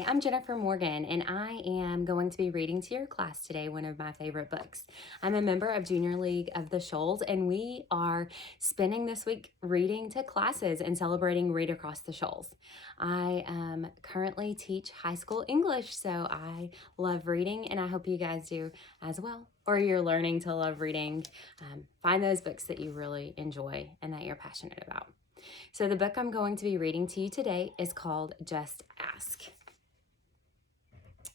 Hi, I'm Jennifer Morgan, and I am going to be reading to your class today one of my favorite books. I'm a member of Junior League of the Shoals, and we are spending this week reading to classes and celebrating Read Across the Shoals. I currently teach high school English, so I love reading, and I hope you guys do as well. Or you're learning to love reading. Find those books that you really enjoy and that you're passionate about. So the book I'm going to be reading to you today is called Jusk Ask.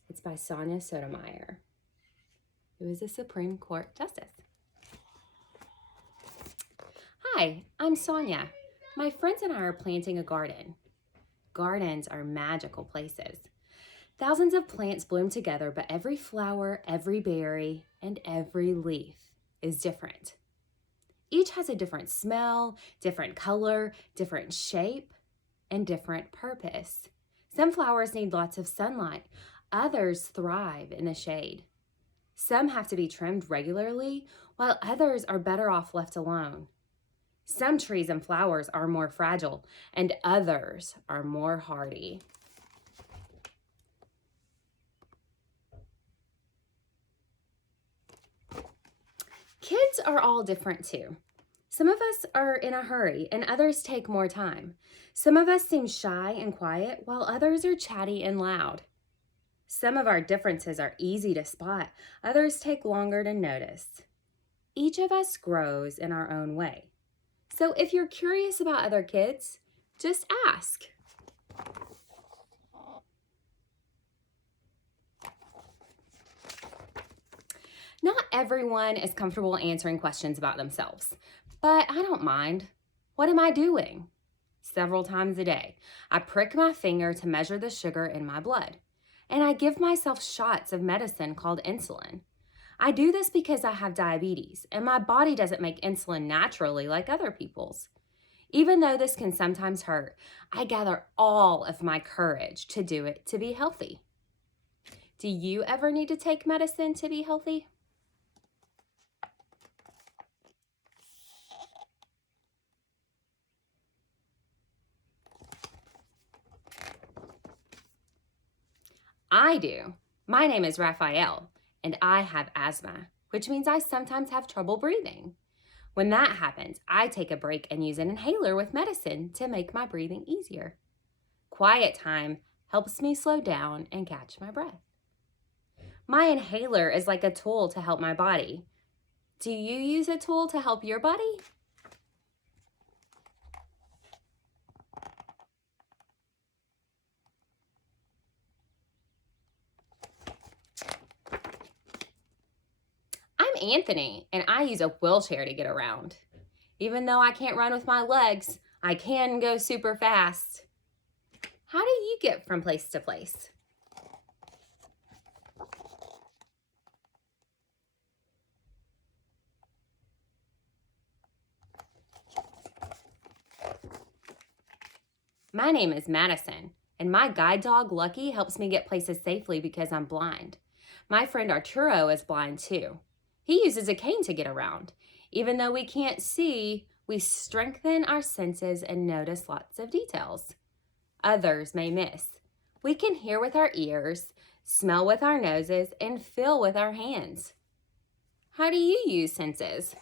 It's by Sonia Sotomayor, who is a Supreme Court Justice. Hi, I'm Sonia. My friends and I are planting a garden. Gardens are magical places. Thousands of plants bloom together, but every flower, every berry, and every leaf is different. Each has a different smell, different color, different shape, and different purpose. Some flowers need lots of sunlight. Others thrive in the shade. Some have to be trimmed regularly, while others are better off left alone. Some trees and flowers are more fragile, and others are more hardy. Kids are all different too. Some of us are in a hurry and others take more time. Some of us seem shy and quiet while others are chatty and loud. Some of our differences are easy to spot, others take longer to notice. Each of us grows in our own way. So if you're curious about other kids, just ask. Not everyone is comfortable answering questions about themselves, but I don't mind. What am I doing? Several times a day, I prick my finger to measure the sugar in my blood, and I give myself shots of medicine called insulin. I do this because I have diabetes, and my body doesn't make insulin naturally like other people's. Even though this can sometimes hurt, I gather all of my courage to do it to be healthy. Do you ever need to take medicine to be healthy? I do. My name is Raphael, and I have asthma, which means I sometimes have trouble breathing. When that happens, I take a break and use an inhaler with medicine to make my breathing easier. Quiet time helps me slow down and catch my breath. My inhaler is like a tool to help my body. Do you use a tool to help your body? I'm Anthony, and I use a wheelchair to get around. Even though I can't run with my legs, I can go super fast. How do you get from place to place? My name is Madison, and my guide dog, Lucky, helps me get places safely because I'm blind. My friend Arturo is blind too. He uses a cane to get around. Even though we can't see, we strengthen our senses and notice lots of details others may miss. We can hear with our ears, smell with our noses, and feel with our hands. How do you use senses?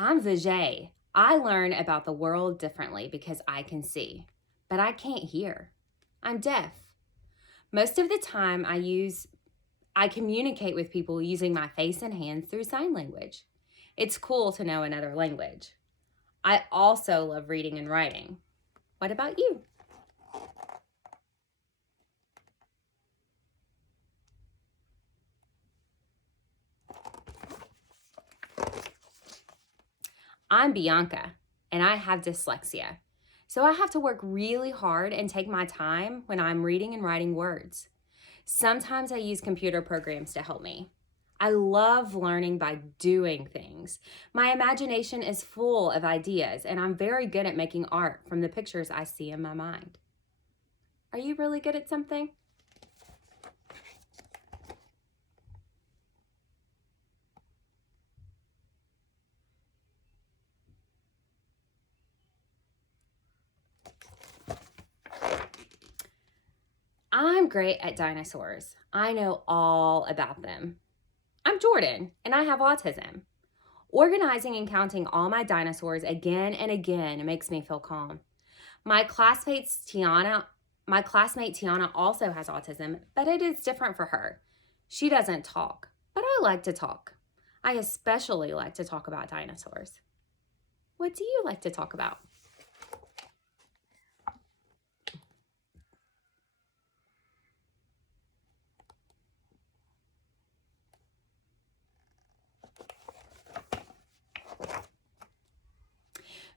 I'm Vijay. I learn about the world differently because I can see, but I can't hear. I'm deaf. Most of the time I communicate with people using my face and hands through sign language. It's cool to know another language. I also love reading and writing. What about you? I'm Bianca, and I have dyslexia. So I have to work really hard and take my time when I'm reading and writing words. Sometimes I use computer programs to help me. I love learning by doing things. My imagination is full of ideas, and I'm very good at making art from the pictures I see in my mind. Are you really good at something? I'm great at dinosaurs. I know all about them. I'm Jordan, and I have autism. Organizing and counting all my dinosaurs again and again makes me feel calm. My classmate Tiana also has autism, but it is different for her. She doesn't talk, but I like to talk. I especially like to talk about dinosaurs. What do you like to talk about?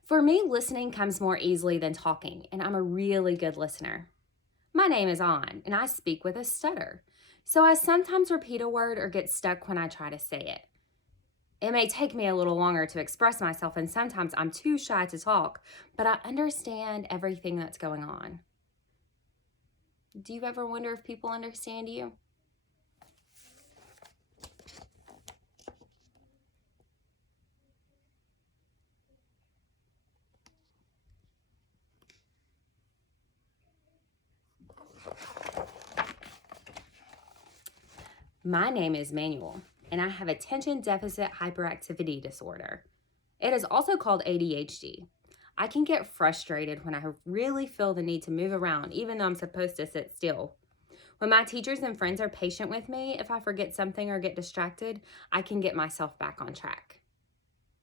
For me, listening comes more easily than talking, and I'm a really good listener. My name is An, and I speak with a stutter, so I sometimes repeat a word or get stuck when I try to say it. It may take me a little longer to express myself, and sometimes I'm too shy to talk, but I understand everything that's going on. Do you ever wonder if people understand you? My name is Manuel, and I have attention deficit hyperactivity disorder. It is also called ADHD. I can get frustrated when I really feel the need to move around, even though I'm supposed to sit still. When my teachers and friends are patient with me, if I forget something or get distracted, I can get myself back on track.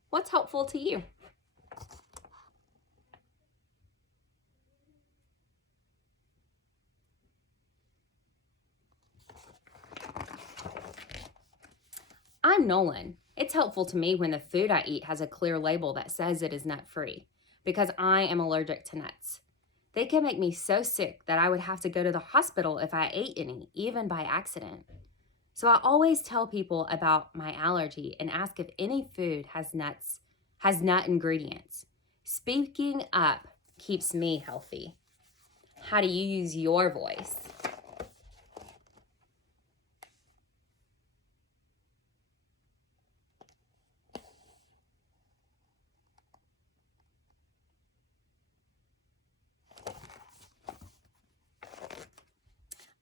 What's helpful to you? I'm Nolan. It's helpful to me when the food I eat has a clear label that says it is nut-free, because I am allergic to nuts. They can make me so sick that I would have to go to the hospital if I ate any, even by accident. So I always tell people about my allergy and ask if any food has nut ingredients. Speaking up keeps me healthy. How do you use your voice?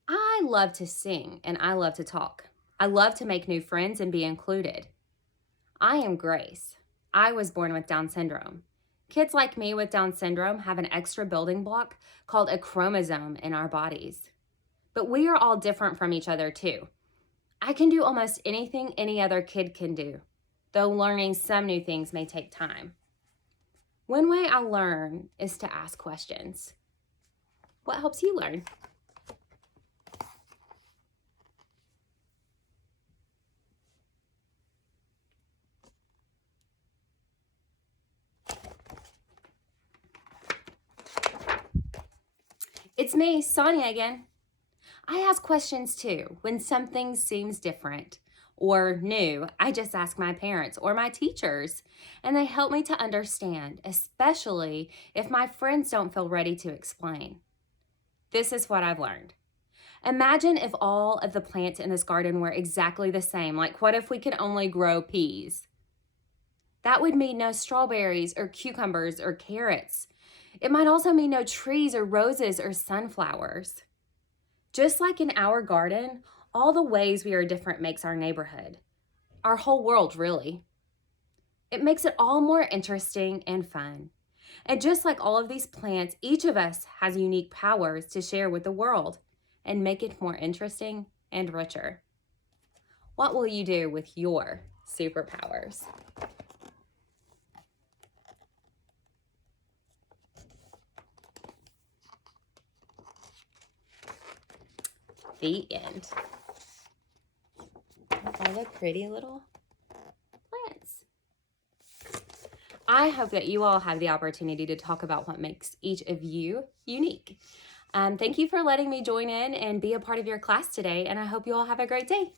I love to sing and I love to talk. I love to make new friends and be included. I am Grace. I was born with Down syndrome. Kids like me with Down syndrome have an extra building block called a chromosome in our bodies. But we are all different from each other too. I can do almost anything any other kid can do, though learning some new things may take time. One way I learn is to ask questions. What helps you learn? It's me, Sonia again. I ask questions too. When something seems different or new, I just ask my parents or my teachers, and they help me to understand, especially if my friends don't feel ready to explain. This is what I've learned. Imagine if all of the plants in this garden were exactly the same. Like, what if we could only grow peas? That would mean no strawberries or cucumbers or carrots. It might also mean no trees or roses or sunflowers. Just like in our garden, all the ways we are different makes our neighborhood, our whole world, really. It makes it all more interesting and fun. And just like all of these plants, each of us has unique powers to share with the world and make it more interesting and richer. What will you do with your superpowers? The end. All the pretty little plants. I hope that you all have the opportunity to talk about what makes each of you unique. Thank you for letting me join in and be a part of your class today, and I hope you all have a great day.